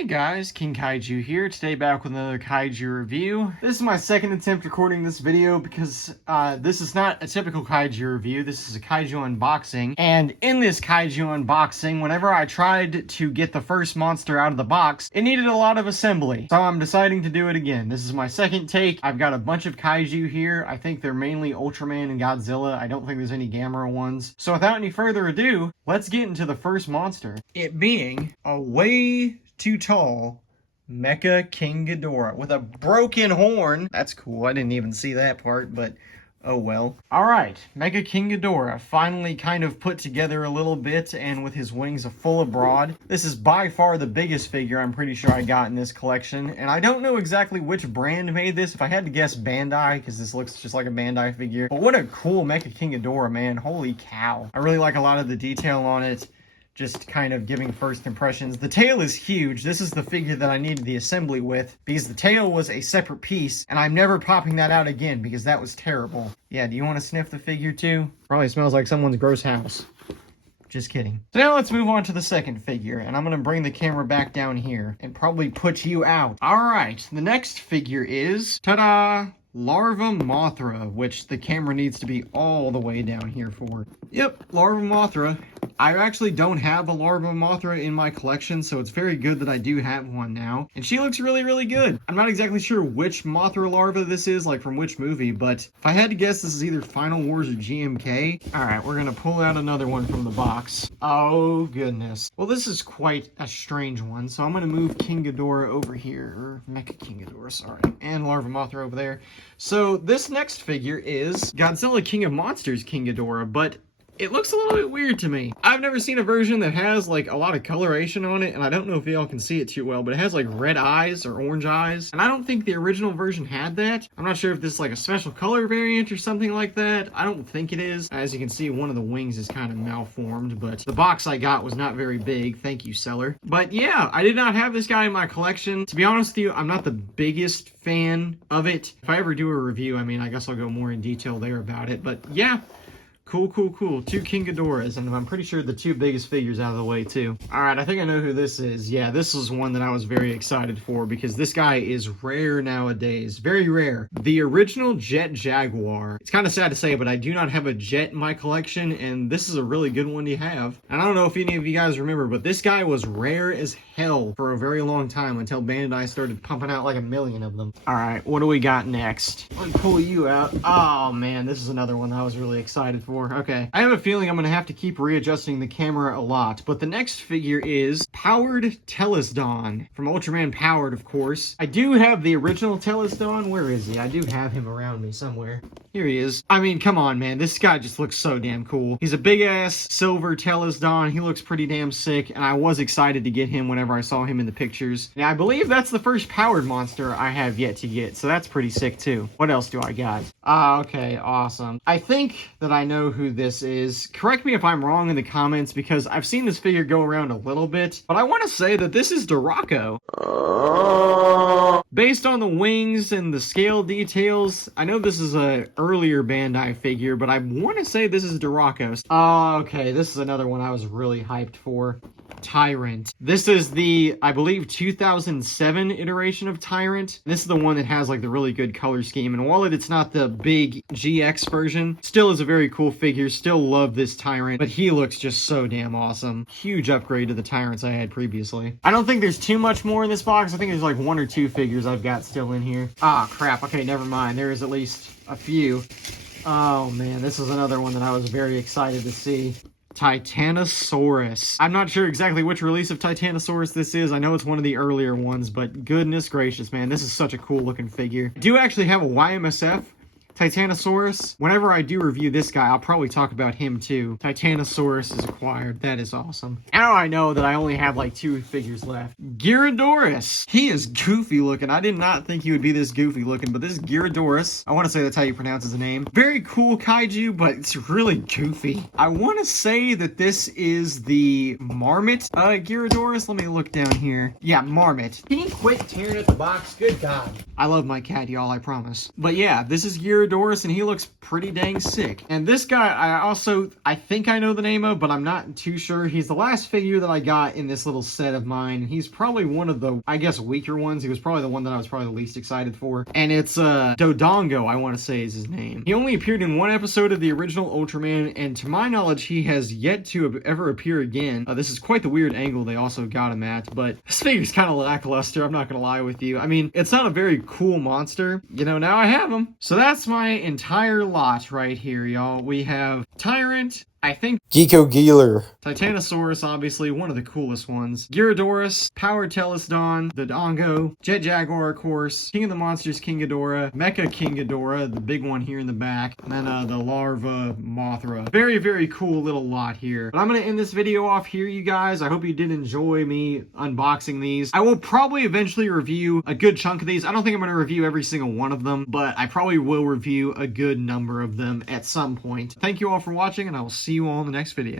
Hey guys, King Kaiju here, today back with another Kaiju review. This is my second attempt recording this video because this is not a typical Kaiju review, this is a Kaiju unboxing. And in this Kaiju unboxing, whenever I tried to get the first monster out of the box, it needed a lot of assembly. So I'm deciding to do it again. This is my second take. I've got a bunch of Kaiju here. I think they're mainly Ultraman and Godzilla. I don't think there's any Gamera ones. So without any further ado, let's get into the first monster. It being a way too tall Mecha King Ghidorah with a broken horn. That's cool. I didn't even see that part, but oh well. Alright, Mecha King Ghidorah finally kind of put together a little bit and with his wings full abroad. This is by far the biggest figure I'm pretty sure I got in this collection, and I don't know exactly which brand made this. If I had to guess, Bandai, because this looks just like a Bandai figure. But what a cool Mecha King Ghidorah, man. Holy cow. I really like a lot of the detail on it. Just kind of giving first impressions. The tail is huge. This is the figure that I needed the assembly with because the tail was a separate piece and I'm never popping that out again because that was terrible. Yeah, do you want to sniff the figure too? Probably smells like someone's gross house. Just kidding. So now let's move on to the second figure, and I'm going to bring the camera back down here and probably put you out. Alright, the next figure is, ta-da! Larva Mothra, which the camera needs to be all the way down here for. Yep, Larva Mothra. I actually don't have a Larva Mothra in my collection, so it's very good that I do have one now. And she looks really, really good. I'm not exactly sure which Mothra larva this is, like from which movie, but if I had to guess, this is either Final Wars or GMK. Alright, we're gonna pull out another one from the box. Oh, goodness. Well, this is quite a strange one, so I'm gonna move King Ghidorah over here, or Mecha King Ghidorah, sorry, and Larva Mothra over there. So this next figure is Godzilla King of Monsters King Ghidorah, but it looks a little bit weird to me. I've never seen a version that has like a lot of coloration on it, and I don't know if y'all can see it too well, but it has like red eyes or orange eyes, and I don't think the original version had that. I'm not sure if this is like a special color variant or something like that. I don't think it is. As you can see, one of the wings is kind of malformed, but the box I got was not very big. Thank you, seller. But yeah, I did not have this guy in my collection. To be honest with you, I'm not the biggest fan of it. If I ever do a review, I mean, I guess I'll go more in detail there about it, but yeah. Cool, cool, cool. Two King Ghidorahs, and I'm pretty sure the two biggest figures out of the way, too. Alright, I think I know who this is. Yeah, this is one that I was very excited for, because this guy is rare nowadays. Very rare. The original Jet Jaguar. It's kind of sad to say, but I do not have a Jet in my collection, and this is a really good one to have. And I don't know if any of you guys remember, but this guy was rare as hell for a very long time, until Bandai started pumping out like 1 million of them. Alright, what do we got next? Let me pull you out. Oh, man, this is another one I was really excited for. Okay. I have a feeling I'm going to have to keep readjusting the camera a lot, but the next figure is Powered Telesdon from Ultraman Powered, of course. I do have the original Telesdon. Where is he? I do have him around me somewhere. Here he is. I mean, come on, man. This guy just looks so damn cool. He's a big-ass silver Telesdon. He looks pretty damn sick, and I was excited to get him whenever I saw him in the pictures. Now, I believe that's the first powered monster I have yet to get, so that's pretty sick, too. What else do I got? Okay, awesome. I think that I know who this is. Correct me if I'm wrong in the comments, because I've seen this figure go around a little bit, but I want to say that this is Duraco. Based on the wings and the scale details, I know this is a earlier Bandai figure, but I want to say this is Duraco. Okay, this is another one I was really hyped for. Tyrant. This is the, I believe, 2007 iteration of Tyrant. This is the one that has like the really good color scheme, and while it's not the big GX version, still is a very cool figure. Still love this Tyrant, but he looks just so damn awesome. Huge upgrade to the Tyrants I had previously. I don't think there's too much more in this box. I think there's like 1 or 2 figures I've got still in here. Ah, crap. Okay, never mind. There is at least a few. Oh man, this is another one that I was very excited to see. Titanosaurus. I'm not sure exactly which release of Titanosaurus this is. I know it's one of the earlier ones, but goodness gracious, man, this is such a cool looking figure. I do actually have a YMSF Titanosaurus. Whenever I do review this guy, I'll probably talk about him too. Titanosaurus is acquired. That is awesome. Now I know that I only have like 2 figures left. Gyarados. He is goofy looking. I did not think he would be this goofy looking, but this is Gyarados. I want to say that's how you pronounce his name. Very cool kaiju, but it's really goofy. I want to say that this is the Marmot Gyarados. Let me look down here. Yeah, Marmot. Can you quit tearing at the box? Good God. I love my cat, y'all, I promise. But yeah, this is Gyarados. Gyarados, and he looks pretty dang sick. And this guy, I think I know the name of, but I'm not too sure. He's the last figure that I got in this little set of mine. He's probably one of the, I guess, weaker ones. He was probably the one that I was probably the least excited for. And it's Dodongo, I want to say is his name. He only appeared in one episode of the original Ultraman, and to my knowledge, he has yet to ever appear again. This is quite the weird angle they also got him at, but this figure's kind of lackluster, I'm not gonna lie with you. I mean, it's not a very cool monster. You know, now I have him. So that's my entire lot right here, y'all. We have Tyrant, I think Geeko Geeler, Titanosaurus, obviously, one of the coolest ones. Gyarados, Power Telesdon, the Dongo, Jet Jaguar, of course, King of the Monsters, King Ghidorah, Mecha King Ghidorah, the big one here in the back, and then the Larva Mothra. Very, very cool little lot here. But I'm going to end this video off here, you guys. I hope you did enjoy me unboxing these. I will probably eventually review a good chunk of these. I don't think I'm going to review every single one of them, but I probably will review a good number of them at some point. Thank you all for watching, and I will see you all in the next video.